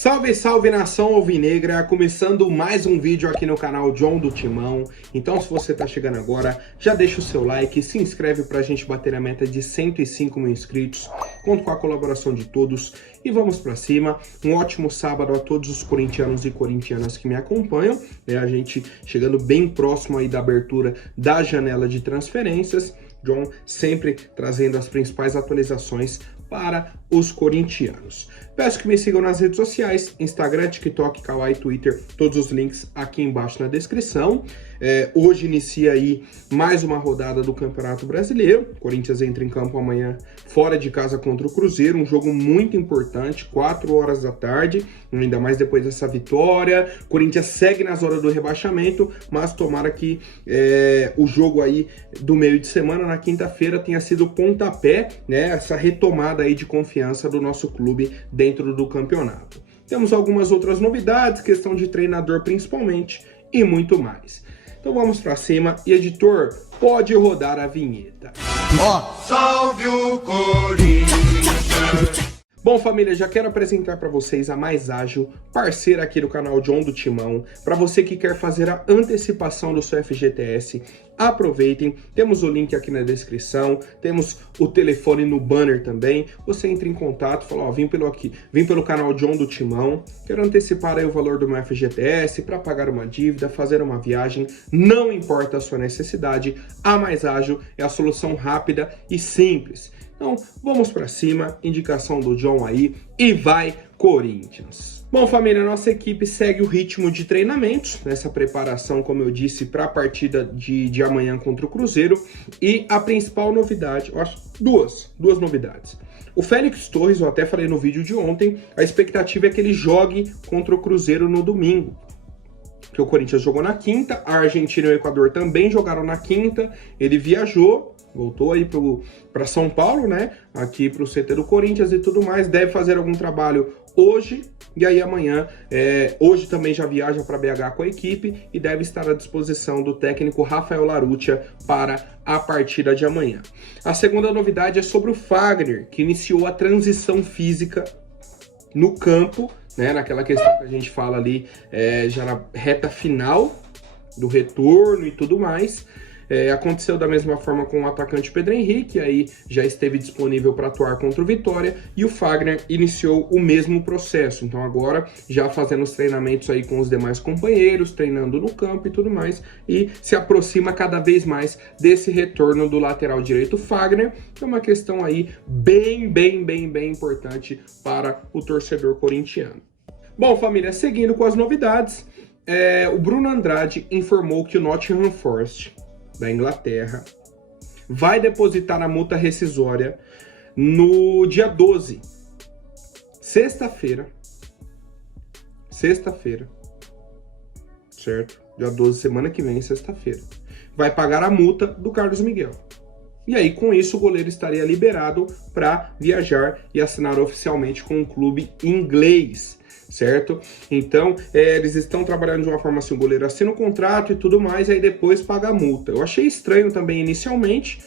Salve, salve nação alvinegra, começando mais um vídeo aqui no canal John do Timão. Então se você tá chegando agora, já deixa o seu like, se inscreve pra gente bater a meta de 105 mil inscritos. Conto com a colaboração de todos e vamos pra cima. Um ótimo sábado a todos os corintianos e corintianas que me acompanham, né? A gente chegando bem próximo aí da abertura da janela de transferências. John sempre trazendo as principais atualizações para os corintianos. Peço que me sigam nas redes sociais, Instagram, TikTok, Kawaii, Twitter, todos os links aqui embaixo na descrição. Hoje inicia aí mais uma rodada do Campeonato Brasileiro. O Corinthians entra em campo amanhã fora de casa contra o Cruzeiro, um jogo muito importante, 4 horas da tarde, ainda mais depois dessa vitória. O Corinthians segue na zona do rebaixamento, mas tomara que o jogo aí do meio de semana, na quinta-feira, tenha sido o pontapé, né, essa retomada aí de confiança do nosso clube dentro do campeonato. Temos algumas outras novidades, questão de treinador principalmente, e muito mais. Então vamos pra cima e, editor, pode rodar a vinheta. Salve o Corinthians! Bom, família, já quero apresentar para vocês a Mais Ágil, parceira aqui do canal John do Timão. Para você que quer fazer a antecipação do seu FGTS, aproveitem. Temos o link aqui na descrição, temos o telefone no banner também. Você entra em contato, fala, ó, vim pelo canal John do Timão, quero antecipar aí o valor do meu FGTS para pagar uma dívida, fazer uma viagem, não importa a sua necessidade, a Mais Ágil é a solução rápida e simples. Então, vamos para cima, indicação do John aí, e vai Corinthians! Bom, família, nossa equipe segue o ritmo de treinamentos, nessa preparação, como eu disse, para a partida de amanhã contra o Cruzeiro, e a principal novidade, eu acho, duas novidades. O Félix Torres, eu até falei no vídeo de ontem, a expectativa é que ele jogue contra o Cruzeiro no domingo. Porque o Corinthians jogou na quinta, a Argentina e o Equador também jogaram na quinta, ele viajou, voltou aí para São Paulo, né? Aqui para o CT do Corinthians e tudo mais. Deve fazer algum trabalho hoje e aí amanhã. Hoje também já viaja para BH com a equipe e deve estar à disposição do técnico Rafael Larutia para a partida de amanhã. A segunda novidade é sobre o Fagner, que iniciou a transição física no campo, né? Naquela questão que a gente fala ali já na reta final do retorno e tudo mais. Aconteceu da mesma forma com o atacante Pedro Henrique, aí já esteve disponível para atuar contra o Vitória, e o Fagner iniciou o mesmo processo. Então agora já fazendo os treinamentos aí com os demais companheiros, treinando no campo e tudo mais, e se aproxima cada vez mais desse retorno do lateral direito Fagner, que é uma questão aí bem importante para o torcedor corintiano. Bom, família, seguindo com as novidades, o Bruno Andrade informou que o Nottingham Forest da Inglaterra vai depositar a multa rescisória no dia 12, sexta-feira, certo? Dia 12, semana que vem, sexta-feira. Vai pagar a multa do Carlos Miguel. E aí, com isso, o goleiro estaria liberado para viajar e assinar oficialmente com um clube inglês, certo? Então, eles estão trabalhando de uma forma assim, o goleiro assina o contrato e tudo mais, e aí depois paga a multa. Eu achei estranho também inicialmente,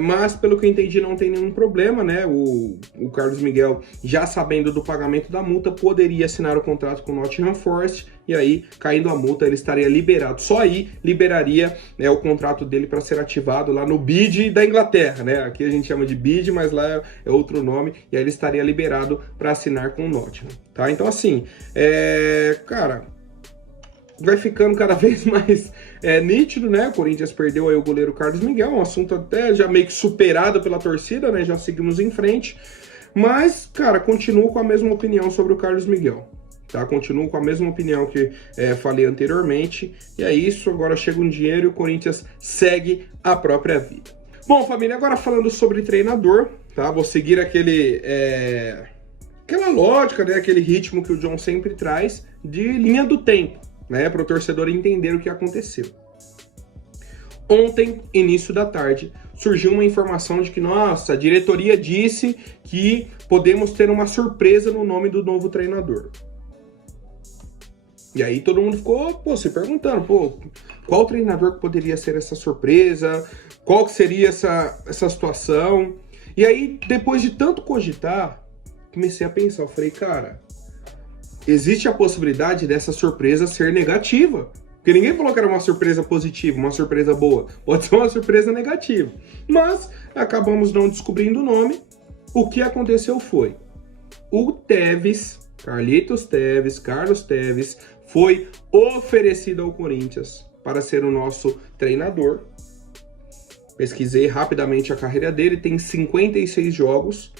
mas pelo que eu entendi não tem nenhum problema, né? O Carlos Miguel, já sabendo do pagamento da multa, poderia assinar o contrato com o Nottingham Forest, e aí, caindo a multa, ele estaria liberado. Só aí liberaria, né, o contrato dele para ser ativado lá no BID da Inglaterra, né? Aqui a gente chama de BID, mas lá é outro nome, e aí ele estaria liberado para assinar com o Nottingham, tá? Então assim, cara, vai ficando cada vez mais nítido, né? O Corinthians perdeu aí o goleiro Carlos Miguel, um assunto até já meio que superado pela torcida, né? Já seguimos em frente, mas, cara, continuo com a mesma opinião sobre o Carlos Miguel. Tá? Continuo com a mesma opinião que falei anteriormente, e é isso, agora chega um dinheiro e o Corinthians segue a própria vida. Bom, família, agora falando sobre treinador, tá? Vou seguir aquela lógica, né? Aquele ritmo que o John sempre traz de linha do tempo, né? Para o torcedor entender o que aconteceu. Ontem, início da tarde, surgiu uma informação de que, nossa, a diretoria disse que podemos ter uma surpresa no nome do novo treinador. E aí todo mundo ficou, se perguntando, qual treinador que poderia ser essa surpresa? Qual que seria essa situação? E aí, depois de tanto cogitar, comecei a pensar, eu falei, cara, existe a possibilidade dessa surpresa ser negativa. Porque ninguém falou que era uma surpresa positiva, uma surpresa boa. Pode ser uma surpresa negativa. Mas acabamos não descobrindo o nome. O que aconteceu foi, o Tevez, Carlos Tevez, foi oferecido ao Corinthians para ser o nosso treinador. Pesquisei rapidamente a carreira dele, tem 56 jogos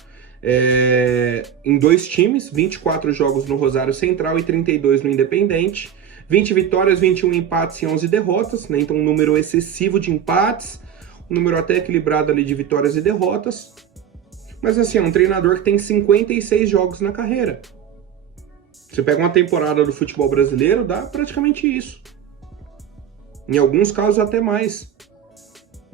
em 2 times, 24 jogos no Rosário Central e 32 no Independente, 20 vitórias, 21 empates e 11 derrotas, né? Então um número excessivo de empates, um número até equilibrado ali de vitórias e derrotas. Mas assim, é um treinador que tem 56 jogos na carreira. Você pega uma temporada do futebol brasileiro, dá praticamente isso. Em alguns casos até mais.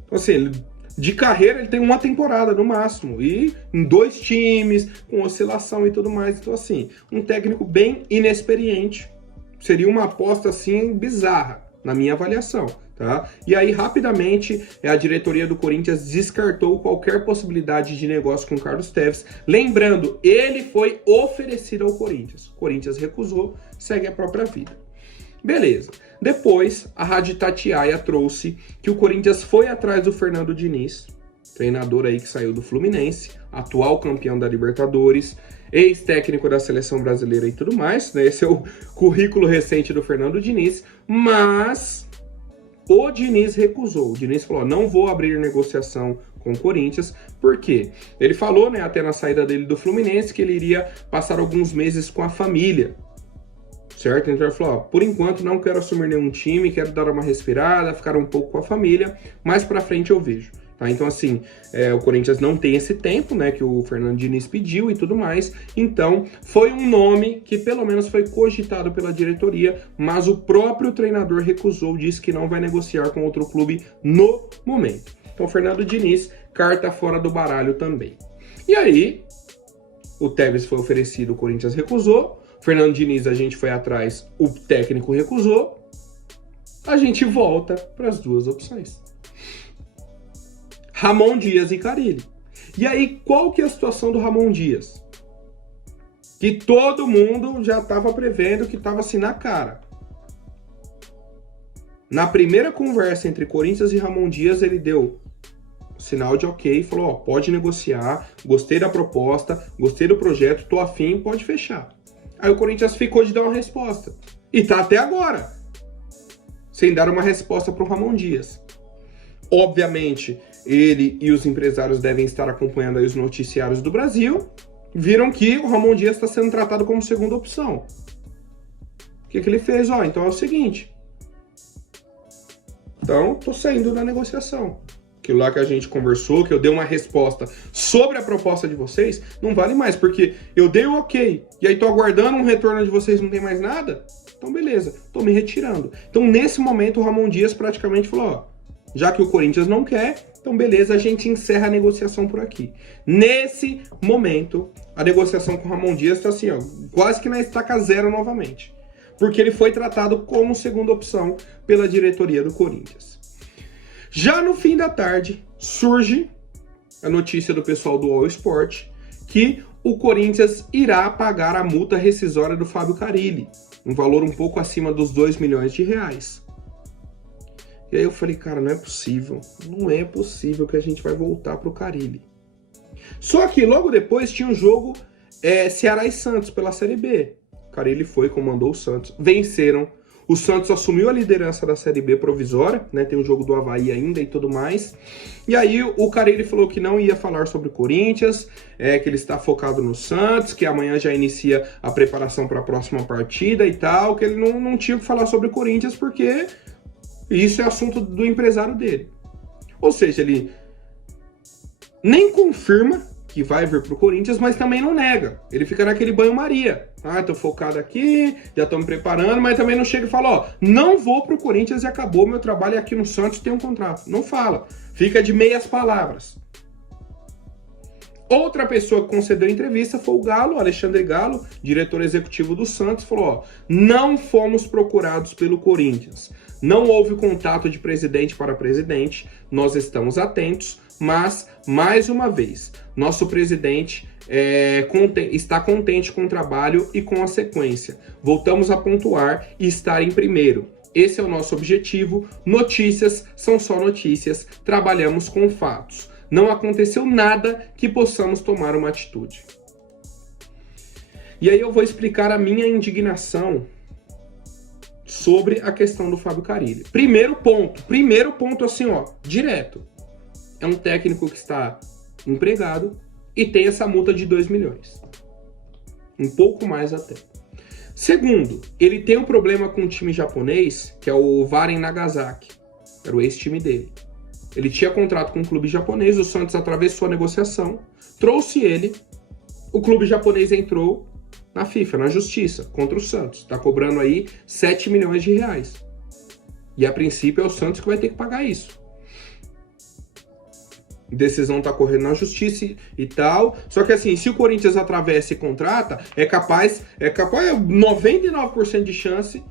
Então assim, de carreira ele tem uma temporada no máximo. E em 2 times, com oscilação e tudo mais. Então assim, um técnico bem inexperiente. Seria uma aposta assim bizarra, na minha avaliação. Tá? E aí, rapidamente, a diretoria do Corinthians descartou qualquer possibilidade de negócio com o Carlos Tevez. Lembrando, ele foi oferecido ao Corinthians. O Corinthians recusou, segue a própria vida. Beleza. Depois, a Rádio Itatiaia trouxe que o Corinthians foi atrás do Fernando Diniz, treinador aí que saiu do Fluminense, atual campeão da Libertadores, ex-técnico da Seleção Brasileira e tudo mais, né? Esse é o currículo recente do Fernando Diniz, mas o Diniz recusou. O Diniz falou, não vou abrir negociação com o Corinthians, por quê? Ele falou, né, até na saída dele do Fluminense, que ele iria passar alguns meses com a família, certo? Então ele falou, ó, por enquanto não quero assumir nenhum time, quero dar uma respirada, ficar um pouco com a família, mais pra frente eu vejo. Tá? Então assim, o Corinthians não tem esse tempo, né, que o Fernando Diniz pediu e tudo mais, então foi um nome que pelo menos foi cogitado pela diretoria, mas o próprio treinador recusou, disse que não vai negociar com outro clube no momento. Então Fernando Diniz, carta fora do baralho também. E aí, o Tevez foi oferecido, o Corinthians recusou, Fernando Diniz a gente foi atrás, o técnico recusou, a gente volta para as 2 opções. Ramon Dias e Carille. E aí, qual que é a situação do Ramon Dias? Que todo mundo já estava prevendo, que estava assim na cara. Na primeira conversa entre Corinthians e Ramon Dias, ele deu sinal de ok, falou, ó, pode negociar, gostei da proposta, gostei do projeto, tô afim, pode fechar. Aí o Corinthians ficou de dar uma resposta. E tá até agora, sem dar uma resposta para o Ramon Dias. Obviamente, ele e os empresários devem estar acompanhando aí os noticiários do Brasil, viram que o Ramon Dias está sendo tratado como segunda opção. O que ele fez? Ó, então é o seguinte. Então, tô saindo da negociação. Aquilo lá que a gente conversou, que eu dei uma resposta sobre a proposta de vocês, não vale mais, porque eu dei o ok, e aí tô aguardando um retorno de vocês, não tem mais nada? Então beleza, tô me retirando. Então nesse momento o Ramon Dias praticamente falou, ó, já que o Corinthians não quer, então beleza, a gente encerra a negociação por aqui. Nesse momento, a negociação com o Ramon Dias tá assim, ó, quase que na estaca zero novamente. Porque ele foi tratado como segunda opção pela diretoria do Corinthians. Já no fim da tarde, surge a notícia do pessoal do All Sport que o Corinthians irá pagar a multa rescisória do Fábio Carille, um valor um pouco acima dos 2 milhões de reais. E aí eu falei, cara, não é possível que a gente vai voltar pro Carille. Só que logo depois tinha um jogo Ceará e Santos pela Série B. O Carille foi, comandou o Santos, venceram. O Santos assumiu a liderança da Série B provisória, né? Tem o jogo do Avaí ainda e tudo mais. E aí o Carille falou que não ia falar sobre o Corinthians, que ele está focado no Santos, que amanhã já inicia a preparação para a próxima partida e tal, que ele não tinha que falar sobre o Corinthians porque isso é assunto do empresário dele. Ou seja, ele nem confirma que vai vir pro Corinthians, mas também não nega. Ele fica naquele banho-maria. Ah, tô focado aqui, já tô me preparando, mas também não chega e fala, ó, não vou pro Corinthians e acabou, meu trabalho é aqui no Santos, tem um contrato. Não fala. Fica de meias palavras. Outra pessoa que concedeu entrevista foi o Galo, Alexandre Galo, diretor executivo do Santos, falou, ó, não fomos procurados pelo Corinthians. Não houve contato de presidente para presidente, nós estamos atentos, mas, mais uma vez, nosso presidente está contente com o trabalho e com a sequência. Voltamos a pontuar e estar em primeiro. Esse é o nosso objetivo. Notícias são só notícias. Trabalhamos com fatos. Não aconteceu nada que possamos tomar uma atitude. E aí eu vou explicar a minha indignação sobre a questão do Fábio Carille. Primeiro ponto assim, ó, direto. É um técnico que está empregado e tem essa multa de 2 milhões. Um pouco mais até. Segundo, ele tem um problema com o time japonês, que é o Varen Nagasaki. Era o ex-time dele. Ele tinha contrato com um clube japonês, o Santos atravessou a negociação, trouxe ele, o clube japonês entrou na FIFA, na justiça, contra o Santos. Tá cobrando aí 7 milhões de reais. E a princípio é o Santos que vai ter que pagar isso. Decisão tá correndo na justiça e tal. Só que assim, se o Corinthians atravessa e contrata, é capaz 99% de chance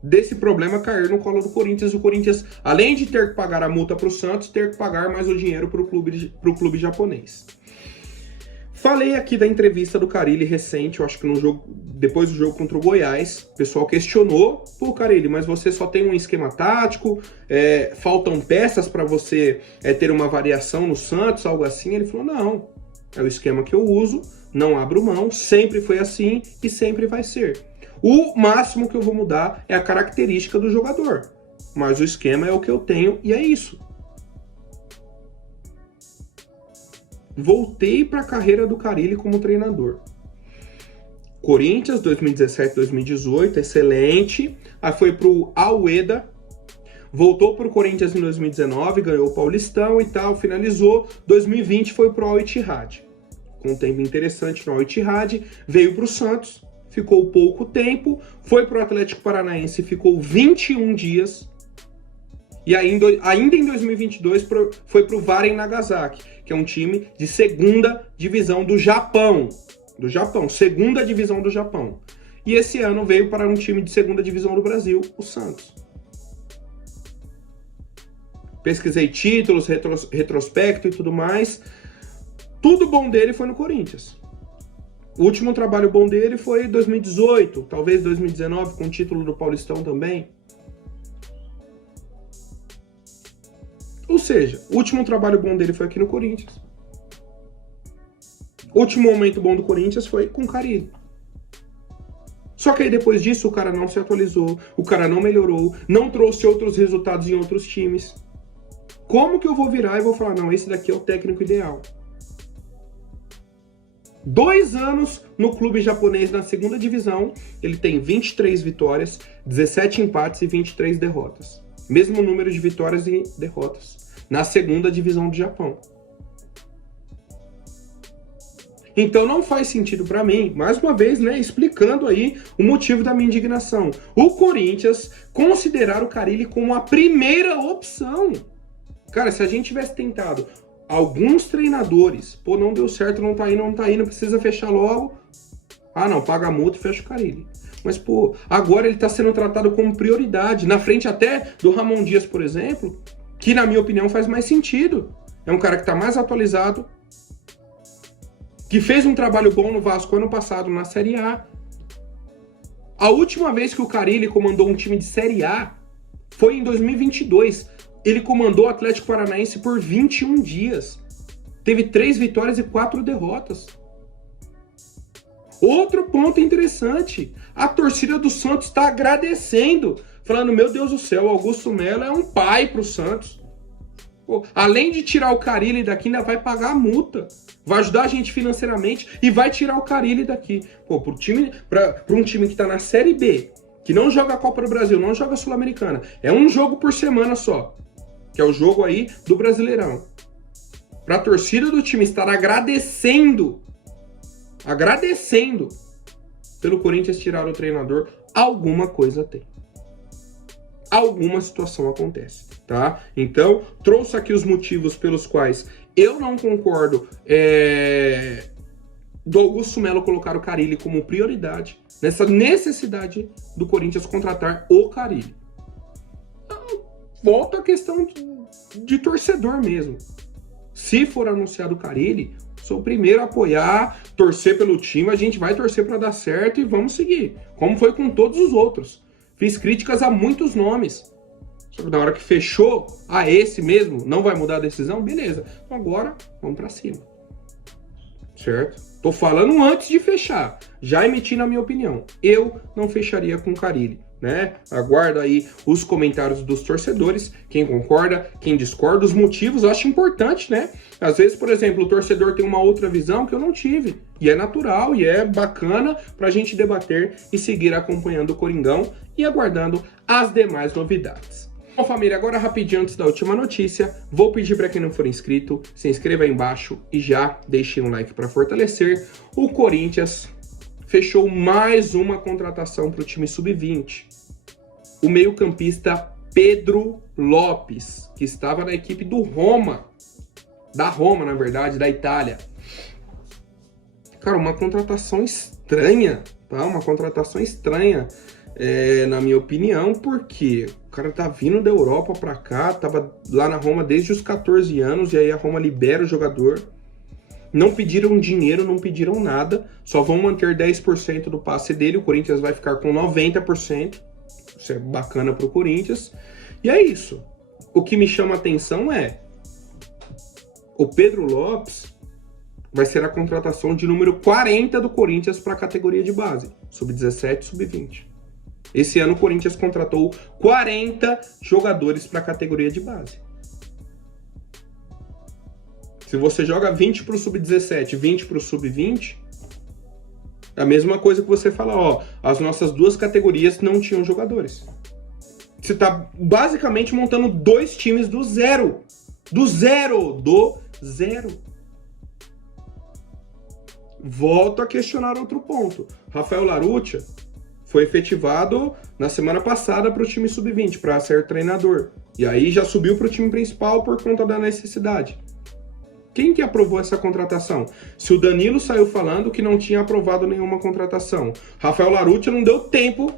desse problema cair no colo do Corinthians. O Corinthians, além de ter que pagar a multa pro Santos, ter que pagar mais o dinheiro pro clube japonês. Falei aqui da entrevista do Carille recente, eu acho que depois do jogo contra o Goiás, o pessoal questionou: pô, Carille, mas você só tem um esquema tático, faltam peças para você ter uma variação no Santos, algo assim? Ele falou: não, é o esquema que eu uso, não abro mão, sempre foi assim e sempre vai ser. O máximo que eu vou mudar é a característica do jogador, mas o esquema é o que eu tenho e é isso. Voltei para a carreira do Carille como treinador. Corinthians, 2017, 2018, excelente. Aí foi pro Al-Ueda, voltou pro Corinthians em 2019, ganhou o Paulistão e tal, finalizou. 2020 foi pro Al-Ittihad. Com um tempo interessante no Al-Ittihad, veio pro Santos, ficou pouco tempo, foi pro Atlético Paranaense, ficou 21 dias. E ainda em 2022 foi pro Varen Nagasaki, que é um time de segunda divisão do Japão. Segunda divisão do Japão. E esse ano veio para um time de segunda divisão do Brasil, o Santos. Pesquisei títulos, retrospecto e tudo mais. Tudo bom dele foi no Corinthians. O último trabalho bom dele foi em 2018, talvez 2019, com o título do Paulistão também. Ou seja, o último trabalho bom dele foi aqui no Corinthians. O último momento bom do Corinthians foi com o Carille. Só que aí depois disso o cara não se atualizou, o cara não melhorou, não trouxe outros resultados em outros times. Como que eu vou virar e vou falar: não, esse daqui é o técnico ideal? 2 anos no clube japonês na segunda divisão, ele tem 23 vitórias, 17 empates e 23 derrotas. Mesmo número de vitórias e derrotas na segunda divisão do Japão. Então não faz sentido para mim, mais uma vez, né, explicando aí o motivo da minha indignação. O Corinthians considerar o Carille como a primeira opção. Cara, se a gente tivesse tentado alguns treinadores, pô, não deu certo, não tá indo, precisa fechar logo. Ah, não, paga a multa e fecha o Carille. Mas, pô, agora ele tá sendo tratado como prioridade, na frente até do Ramon Dias, por exemplo, que na minha opinião faz mais sentido. É um cara que tá mais atualizado, que fez um trabalho bom no Vasco ano passado na Série A. A última vez que o Carille comandou um time de Série A foi em 2022. Ele comandou o Atlético Paranaense por 21 dias. Teve 3 vitórias e 4 derrotas. Outro ponto interessante, a torcida do Santos está agradecendo, falando: meu Deus do céu, o Augusto Melo é um pai para o Santos. Pô, além de tirar o Carille daqui, ainda vai pagar a multa, vai ajudar a gente financeiramente e vai tirar o Carille daqui. Pô, para um time que está na Série B, que não joga a Copa do Brasil, não joga a Sul-Americana, é um jogo por semana só, que é o jogo aí do Brasileirão. Para a torcida do time estar agradecendo pelo Corinthians tirar o treinador, alguma coisa tem. Alguma situação acontece, tá? Então, trouxe aqui os motivos pelos quais eu não concordo do Augusto Melo colocar o Carille como prioridade, nessa necessidade do Corinthians contratar o Carille. Então, volta a questão de torcedor mesmo. Se for anunciado o Carille, Sou o primeiro a apoiar, torcer pelo time, a gente vai torcer para dar certo e vamos seguir. Como foi com todos os outros. Fiz críticas a muitos nomes. Só que na hora que fechou, esse mesmo, não vai mudar a decisão? Beleza. Então agora, vamos para cima. Certo? Tô falando antes de fechar. Já emiti na minha opinião. Eu não fecharia com o Carille, né? Aguardo aí os comentários dos torcedores, quem concorda, quem discorda, os motivos, eu acho importante, né? Às vezes, por exemplo, o torcedor tem uma outra visão que eu não tive, e é natural, e é bacana pra gente debater e seguir acompanhando o Coringão e aguardando as demais novidades. Bom, família, agora rapidinho antes da última notícia, vou pedir para quem não for inscrito, se inscreva aí embaixo e já deixe um like para fortalecer. O Corinthians fechou mais uma contratação para o time sub-20. O meio-campista Pedro Lopes, que estava na equipe do Roma. Da Roma, na verdade, da Itália. Cara, uma contratação estranha, tá? Uma contratação estranha, na minha opinião, porque o cara tá vindo da Europa pra cá, tava lá na Roma desde os 14 anos, e aí a Roma libera o jogador. Não pediram dinheiro, não pediram nada, só vão manter 10% do passe dele, o Corinthians vai ficar com 90%, isso é bacana pro Corinthians, e é isso. O que me chama a atenção é, o Pedro Lopes vai ser a contratação de número 40 do Corinthians para a categoria de base, sub-17 e sub-20. Esse ano o Corinthians contratou 40 jogadores para a categoria de base. Se você joga 20 para o sub-17, 20 para o sub-20, é a mesma coisa que você fala, ó, as nossas duas categorias não tinham jogadores. Você está basicamente montando dois times do zero. Do zero. Volto a questionar outro ponto. Rafael Laruccia foi efetivado na semana passada para o time sub-20, para ser treinador. E aí já subiu para o time principal por conta da necessidade. Quem que aprovou essa contratação? Se o Danilo saiu falando que não tinha aprovado nenhuma contratação, Rafael Laruccia não deu tempo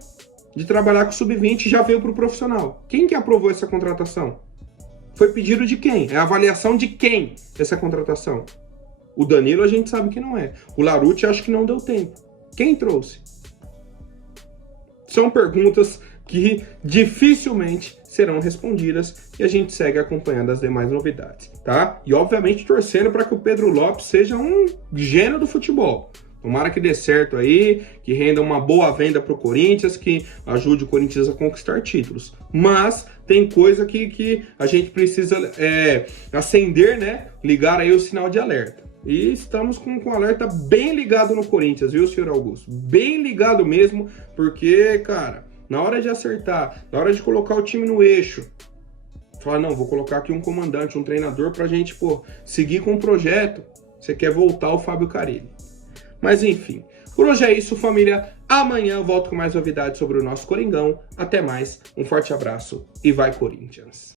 de trabalhar com o sub-20 e já veio para o profissional. Quem que aprovou essa contratação? Foi pedido de quem? É a avaliação de quem essa contratação? O Danilo a gente sabe que não é. O Laruccia acho que não deu tempo. Quem trouxe? São perguntas que dificilmente serão respondidas e a gente segue acompanhando as demais novidades, tá? E obviamente torcendo para que o Pedro Lopes seja um gênio do futebol. Tomara que dê certo aí, que renda uma boa venda para o Corinthians, que ajude o Corinthians a conquistar títulos. Mas tem coisa que a gente precisa acender, né? Ligar aí o sinal de alerta. E estamos com o alerta bem ligado no Corinthians, viu, senhor Augusto? Bem ligado mesmo, porque, cara, na hora de acertar, na hora de colocar o time no eixo, falar, não, vou colocar aqui um comandante, um treinador pra gente, seguir com o projeto, você quer voltar ao Fábio Carille. Mas enfim, por hoje é isso, família. Amanhã eu volto com mais novidades sobre o nosso Coringão. Até mais, um forte abraço e vai Corinthians!